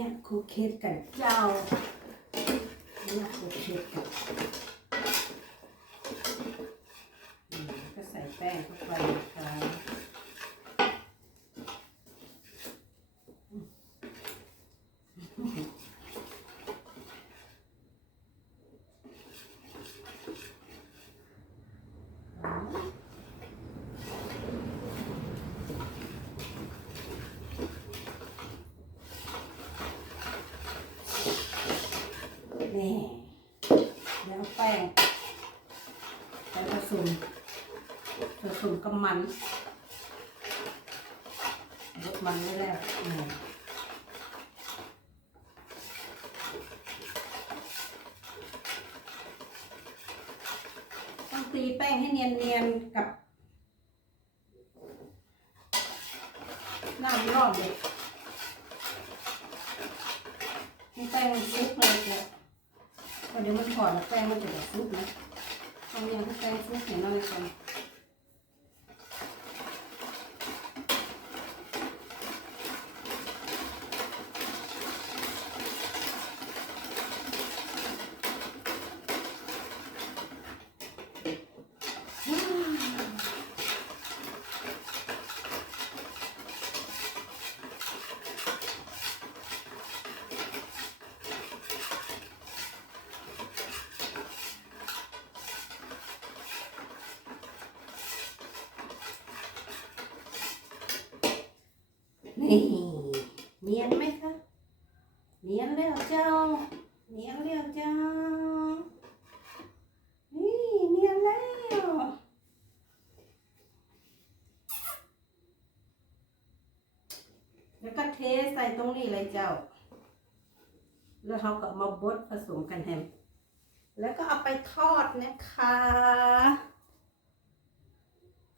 เนี่ยคูเคสกันเจ้าเนี่ยคูเคสกันอืมก็ใส่แป้งเข้าไป นะคะนี่แล้วแป้งไปผสมผสมกับมันลดมันได้แล้วต้องตีแป้งให้เนียนๆกับน้ำร้อนเลยให้แป้งมันซุกเลยเนี่ย เดี๋ยวมันถอดแล้วแป้งมันจะแบบซุกนะต้องยังให้แป้งซุกอย่างน้อยก่อน นี่เนียนไหมคะเนียนแล้วเจ้าเนียนแล้วเจ้านี่เนียนแล้วแล้วก็เทใส่ตรงนี้เลยเจ้า แล้วเขาก็มาบดผสมกันแฮมแล้วก็เอาไปทอดนะคะ